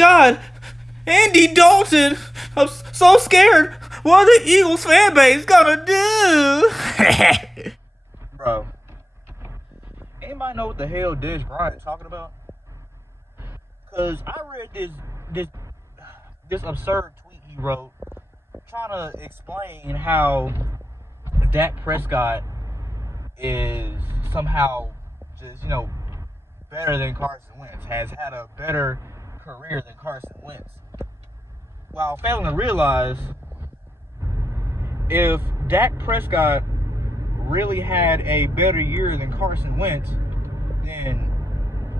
God, Andy Dalton. I'm so scared. What are the Eagles fan base gonna do? Bro, anybody know what the hell Dez Bryant is talking about? Cause I read this absurd tweet he wrote trying to explain how Dak Prescott is somehow just, better than Carson Wentz, has had a better career than Carson Wentz. While failing to realize, if Dak Prescott really had a better year than Carson Wentz, then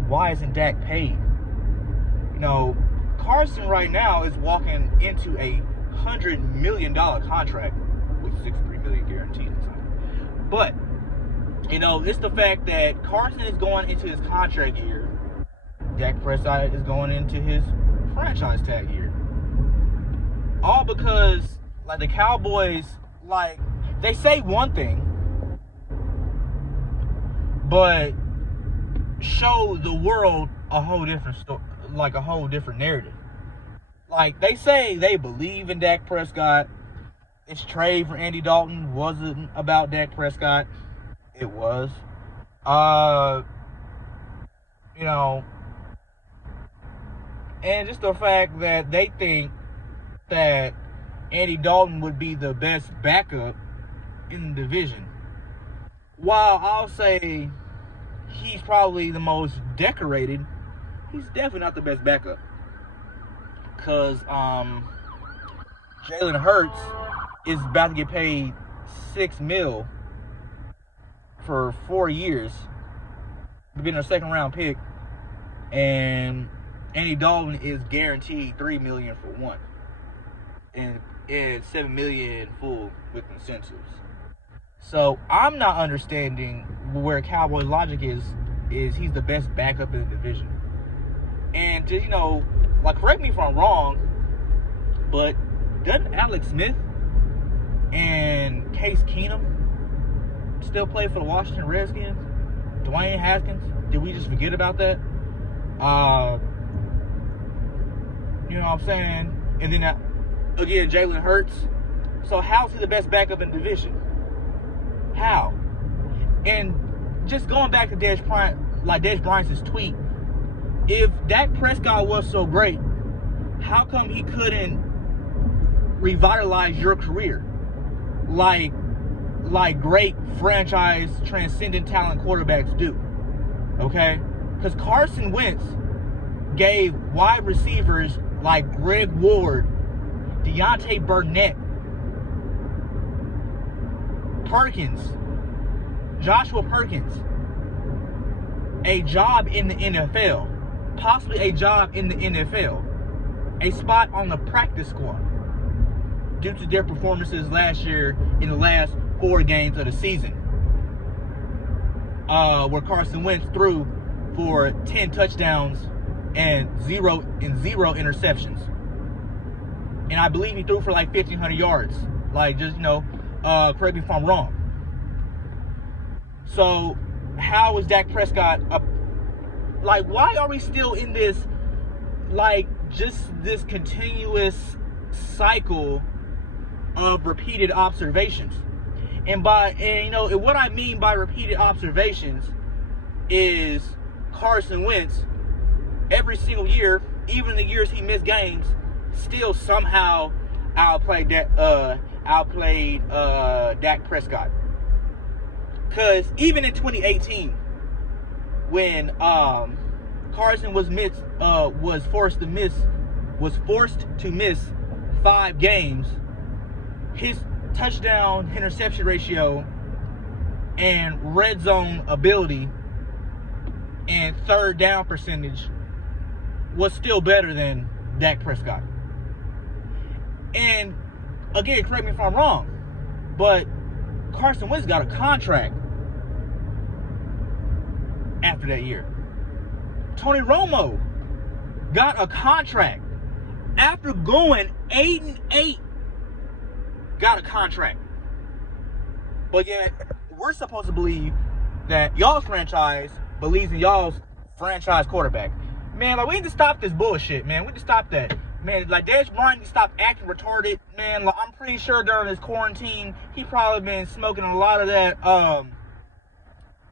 why isn't Dak paid? Carson right now is walking into a $100 million contract with $63 million guaranteed at the time. But it's the fact that Carson is going into his contract year. Dak Prescott is going into his franchise tag year. All because, the Cowboys, they say one thing, but show the world a whole different story, a whole different narrative. They say they believe in Dak Prescott. This trade for Andy Dalton wasn't about Dak Prescott. It was. And just the fact that they think that Andy Dalton would be the best backup in the division. While I'll say he's probably the most decorated, he's definitely not the best backup. Because Jalen Hurts is about to get paid $6 million for 4 years, being a second round pick, and Andy Dalton is guaranteed $3 million for one, and $7 million full with incentives. So I'm not understanding where Cowboys' logic is he's the best backup in the division. And just, correct me if I'm wrong, but doesn't Alex Smith and Case Keenum still play for the Washington Redskins? Dwayne Haskins? Did we just forget about that? You know what I'm saying? And then, again, Jalen Hurts. So how's he the best backup in the division? How? And just going back to Dez Bryant's tweet, if Dak Prescott was so great, how come he couldn't revitalize your career like great franchise transcendent talent quarterbacks do? Okay? Because Carson Wentz gave wide receivers like Greg Ward, Deontay Burnett, Joshua Perkins, a job in the NFL, possibly a job in the NFL, a spot on the practice squad due to their performances last year in the last 4 games of the season, where Carson Wentz threw for 10 touchdowns and zero interceptions. And I believe he threw for 1,500 yards. Correct me if I'm wrong. So, how is Dak Prescott why are we still in this, this continuous cycle of repeated observations? And what I mean by repeated observations is Carson Wentz, every single year, even the years he missed games, still somehow outplayed Dak Prescott. Because even in 2018, when Carson was forced to miss 5 games, his touchdown interception ratio and red zone ability and third down percentage was still better than Dak Prescott. And again, correct me if I'm wrong, but Carson Wentz got a contract after that year. Tony Romo got a contract after going 8-8. Got a contract. But yet, we're supposed to believe that y'all's franchise believes in y'all's franchise quarterback. Man, like, we need to stop this bullshit, man. We need to stop that. Man, like, Dez Bryant need to stop acting retarded. Man, like, I'm pretty sure during this quarantine, he probably been smoking a lot of that,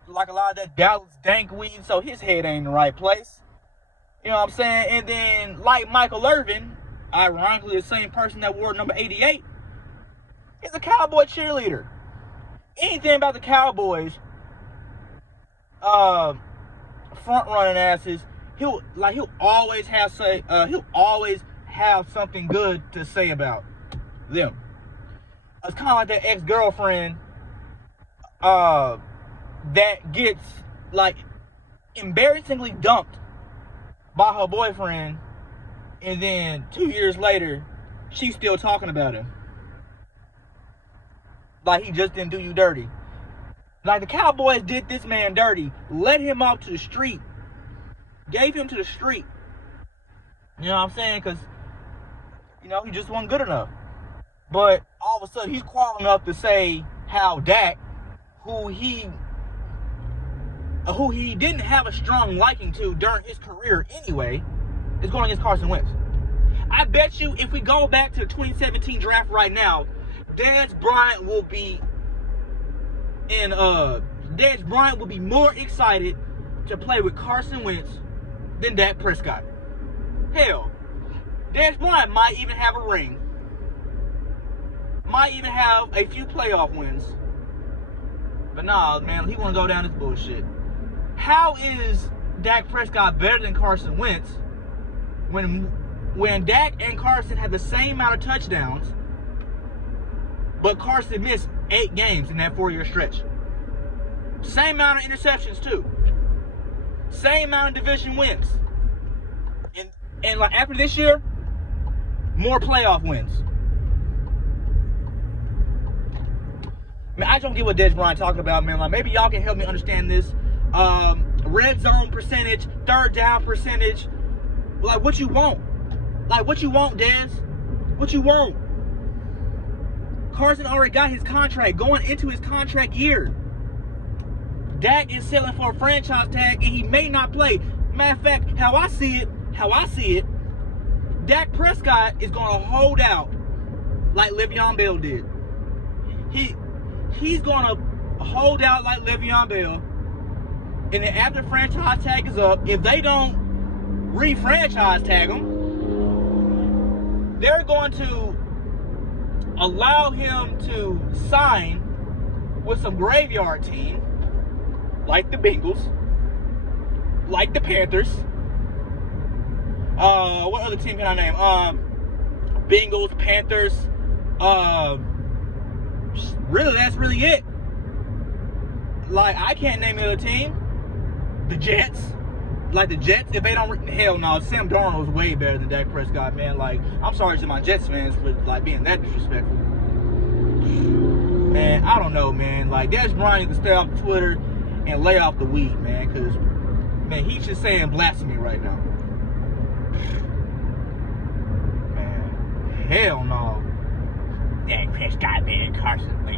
like a lot of that Dallas dank weed, so his head ain't in the right place. You know what I'm saying? And then, like Michael Irvin, ironically the same person that wore number 88, is a Cowboy cheerleader. Anything about the Cowboys, front running asses, he'll always have something good to say about them. It's kind of like that ex-girlfriend that gets like embarrassingly dumped by her boyfriend, and then 2 years later she's still talking about him like he just didn't do you dirty. Like, the Cowboys did this man dirty, led him out to the street, gave him to the street. You know what I'm saying? Because, you know, he just wasn't good enough. But all of a sudden he's quarreling up to say how Dak, who he didn't have a strong liking to during his career anyway, is going against Carson Wentz. I bet you if we go back to the 2017 draft right now, Dez Bryant will be more excited to play with Carson Wentz than Dak Prescott. Hell, Dez Bryant might even have a ring. Might even have a few playoff wins. But nah, man, he want to go down this bullshit. How is Dak Prescott better than Carson Wentz when Dak and Carson had the same amount of touchdowns, but Carson missed 8 games in that 4-year stretch? Same amount of interceptions too. Same amount of division wins. And like after this year, more playoff wins. Man, I just don't get what Dez Bryant talking about, man. Like, maybe y'all can help me understand this. Red zone percentage, third down percentage. Like, what you want? Like, what you want, Dez? What you want? Carson already got his contract, going into his contract year. Dak is selling for a franchise tag, and he may not play. Matter of fact, how I see it, Dak Prescott is going to hold out like Le'Veon Bell did. He's going to hold out like Le'Veon Bell, and then after franchise tag is up, if they don't re-franchise tag him, they're going to allow him to sign with some graveyard team like the Bengals, like the Panthers. What other team can I name? Bengals, Panthers. Really, that's really it. Like, I can't name another team. The Jets. Like, the Jets, if they don't... Hell no, Sam Darnold is way better than Dak Prescott, man. Like, I'm sorry to my Jets fans for, like, being that disrespectful. Man, I don't know, man. Like, Dez Bryant needs to stay off Twitter and lay off the weed, man. Because, man, he's just saying blasphemy right now. Man, hell no. Dak Prescott, man, Carson Wentz.